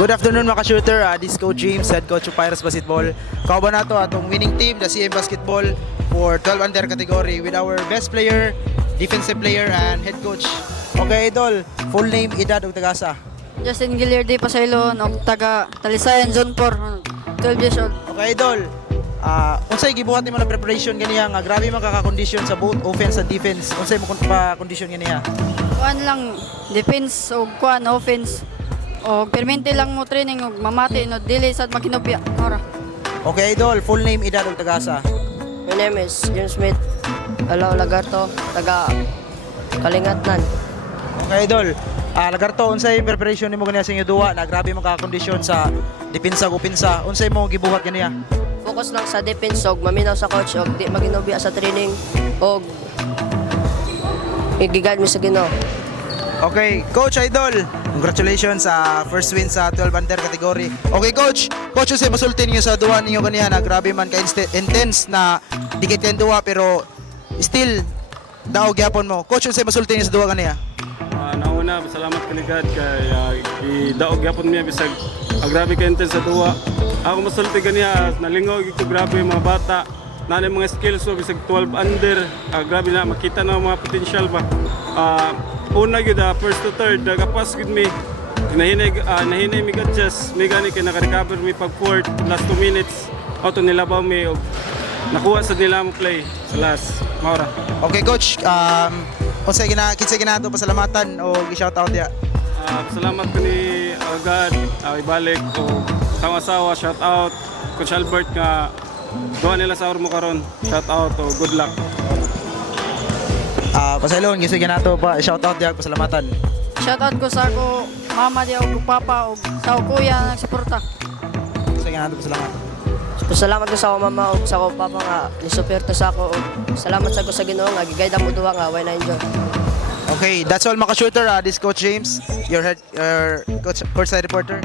Good afternoon mga ka-shooter. This is Coach James, head coach of Pirates Basketball. Kauban na to atong winning team, the CM Basketball for 12 under category with our best player, defensive player, and head coach. Okay, idol, full name, edad, ug tagasa. Justin Giliardi Pasailon og taga Talisayan Zone 4, 12 years old. Okay, idol. Unsay gibuhat nimo na preparation ganiya nga grabe makaka-condition sa both offense and defense. Unsay mo pa condition ganiya? Kuan lang defense og kuan offense. O permente lang mo training og mamati no dili sad makinopya. Ora. Okay, idol, full name, edad, ug tagasa. My name is James Smith, Alaw Lagarto, taga Kalingatnan. Okay, idol. Lagarto, unsay preparation nimo ganiya sa inyo duwa na grabe makaka-condition sa depensa ug opensa. Unsay mo gibuhat ganiya? Focus lang sa defense og maminaw sa coach og di maginobya sa training og igigad mi sa Ginoo. Okay, Coach Idol, congratulations sa first win sa 12 under category. Okay, Coach, unsay masulti niyo sa duwa ninyo kaniya na grabe man ka intense na dikit kayong duwa pero still daog gyapon mo. Coach, unsay masulti niyo sa duwa kaniya? Nauna, salamat kaligad kay idaog yapon miya bisag grabe ka intense sa duwa. Ako masulti ganiya, nalingaw gito grabe yung mga bata. Nanay mga skills so bisag 12 under, grabe na makita na mga potential ba. Una gyud first to third nagapas gid mi. Nahinay mi adjust, mi gani kay naka-recover mi pag fourth last 2 minutes. Auto nilabaw mi og nakuha sa nila mo play sa last. Maura. Okay, Coach, unsay kinsay ginato pasalamatan o gi-shout out diya? Salamat ko ni Agad, ibalik o asawa, shout out Coach Albert nga gawa nila sa mo karon. Shout out o good luck. Pasailon, kinsay ginato pa shout out diya pasalamatan. Shoutout ko sa ako mama di og papa og sa ako kuya nagsuporta. Kinsay ginato pasalamatan. Salamat ko sa ako mama og sa ako papa nga nisuporta sa ako og salamat sa ko sa Ginoo nga gigayda mo duwa nga way na enjoy. Okay, that's all mga ka-shooter. This is Coach James, your coach side reporter.